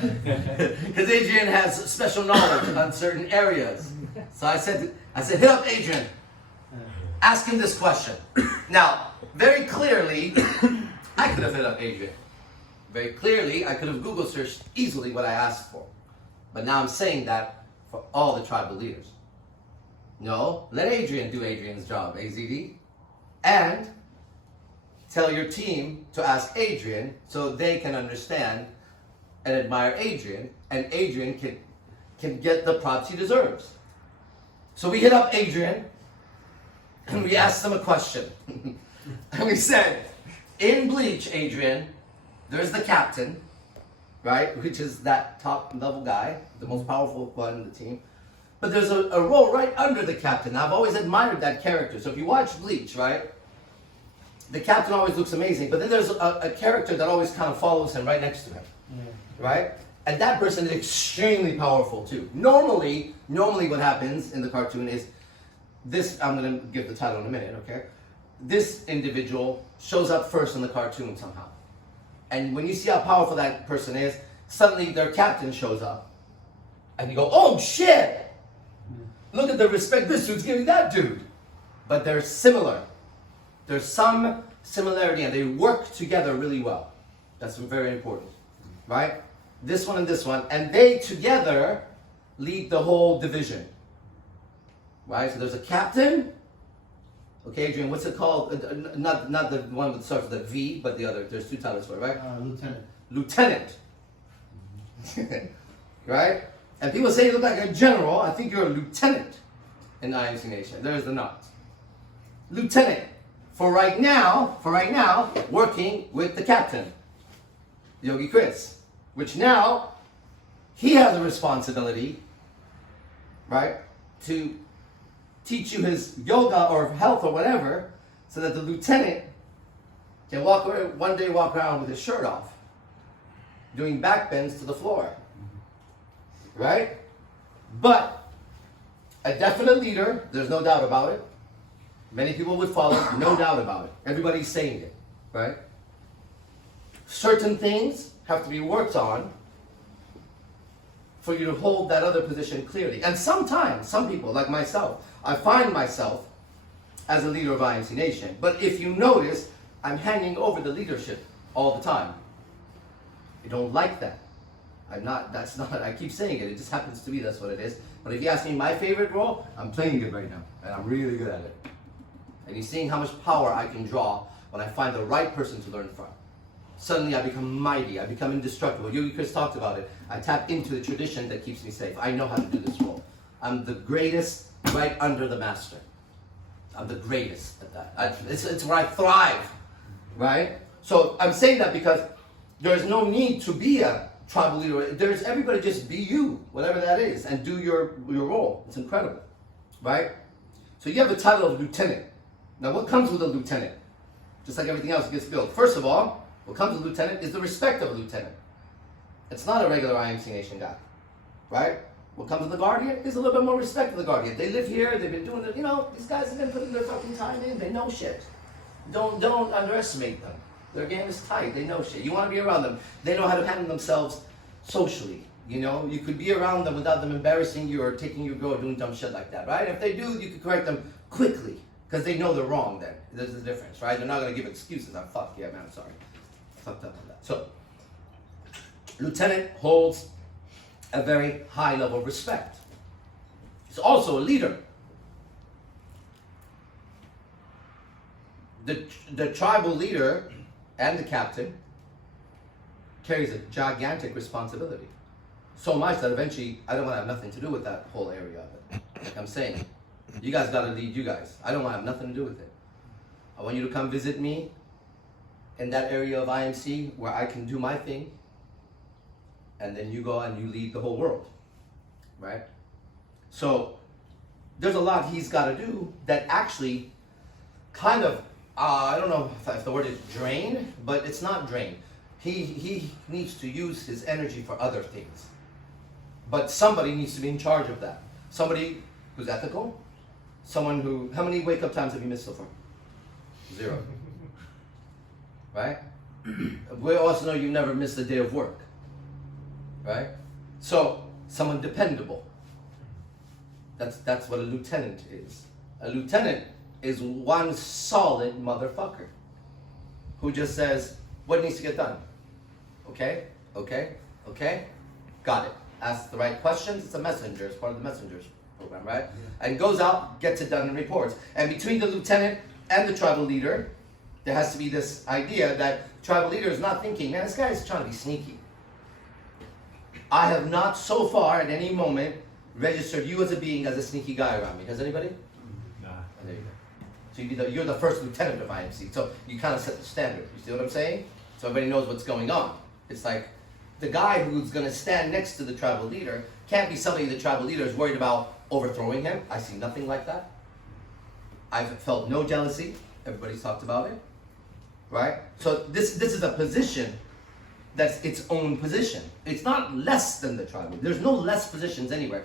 Because Adrian has special knowledge on certain areas. So I said, hit up Adrian. Ask him this question. Now, very clearly, I could have hit up Adrian. Very clearly, I could have Google searched easily what I asked for. But now I'm saying that for all the tribal leaders. No, let Adrian do Adrian's job, AZD. And tell your team to ask Adrian so they can understand and admire Adrian, and Adrian can get the props he deserves. So we hit up Adrian, and we asked him a question. And we said, in Bleach, Adrian, there's the captain, right, which is that top level guy, the most powerful one in the team. But there's a role right under the captain. Now, I've always admired that character. So if you watch Bleach, right, the captain always looks amazing, but then there's a character that always kind of follows him right next to him, right? And that person is extremely powerful too. Normally what happens in the cartoon is this, I'm going to give the title in a minute, okay? This individual shows up first in the cartoon somehow. And when you see how powerful that person is, suddenly their captain shows up. And you go, oh shit! Look at the respect this dude's giving that dude. But they're similar. There's some similarity and they work together really well. That's very important, right? This one and this one, and they together lead the whole division, right? So there's a captain. Okay, Adrian, what's it called? Not the one that starts with a V, but the other. There's two titles for it, right? Lieutenant. Lieutenant. Right? And people say you look like a general. I think you're a lieutenant in IMC Nation. There's the knot. Lieutenant. For right now, working with the captain, Yogi Chris, which now he has a responsibility, right, to teach you his yoga or health or whatever, so that the lieutenant can walk around with his shirt off, doing back bends to the floor, right? But a definite leader, there's no doubt about it. Many people would follow, no doubt about it. Everybody's saying it, right? Certain things have to be worked on for you to hold that other position clearly. And sometimes, some people, like myself, I find myself as a leader of IMC Nation. But if you notice, I'm handing over the leadership all the time. I don't like that. I keep saying it just happens to be that's what it is. But if you ask me my favorite role, I'm playing it right now. And I'm really good at it. And you're seeing how much power I can draw when I find the right person to learn from. Suddenly I become mighty, I become indestructible. Yogi Chris talked about it. I tap into the tradition that keeps me safe. I know how to do this role. I'm the greatest right under the master. I'm the greatest at that. It's where I thrive, right? So I'm saying that because there's no need to be a tribal leader. There's everybody just be you, whatever that is, and do your role. It's incredible, right? So you have the title of lieutenant. Now what comes with a lieutenant? Just like everything else gets built. First of all, what comes with a lieutenant is the respect of a lieutenant. It's not a regular IMC Nation guy, right? What comes with the Guardian is a little bit more respect for the Guardian. They live here, they've been doing it, these guys have been putting their fucking time in, they know shit. Don't underestimate them. Their game is tight, they know shit. You want to be around them. They know how to handle themselves socially. You could be around them without them embarrassing you or taking your girl or doing dumb shit like that, right? If they do, you can correct them quickly. Because they know they're wrong then. There's a difference, right? They're not going to give excuses. I'm fucked. Yeah, man, I'm sorry. I fucked up on that. So, lieutenant holds a very high level of respect. He's also a leader. The tribal leader and the captain carries a gigantic responsibility. So much that eventually I don't want to have nothing to do with that whole area of it. Like I'm saying. You guys got to lead you guys. I don't want to have nothing to do with it. I want you to come visit me in that area of IMC where I can do my thing. And then you go and you lead the whole world. Right? So there's a lot he's got to do that actually kind of, I don't know if the word is drain, but it's not drain. He needs to use his energy for other things. But somebody needs to be in charge of that. Somebody who's ethical. Someone who, how many wake-up times have you missed so far? 0. Right? We also know you never missed a day of work. right? So someone dependable. That's what a lieutenant is. A lieutenant is one solid motherfucker who just says what needs to get done. Okay, got it. Asks the right questions. It's a messenger. It's part of the messengers program, right? And goes out, gets it done, and reports. And between the lieutenant and the tribal leader, there has to be this idea that tribal leader is not thinking, man, this guy is trying to be sneaky. I have not so far at any moment registered you as a being as a sneaky guy around me. Has anybody? Nah. There you go. So you're the first lieutenant of IMC. So you kind of set the standard. You see what I'm saying? So everybody knows what's going on. It's like the guy who's going to stand next to the tribal leader can't be somebody the tribal leader is worried about overthrowing him. I see nothing like that. I've felt no jealousy. Everybody's talked about it. Right? So this is a position that's its own position. It's not less than the tribal. There's no less positions anywhere.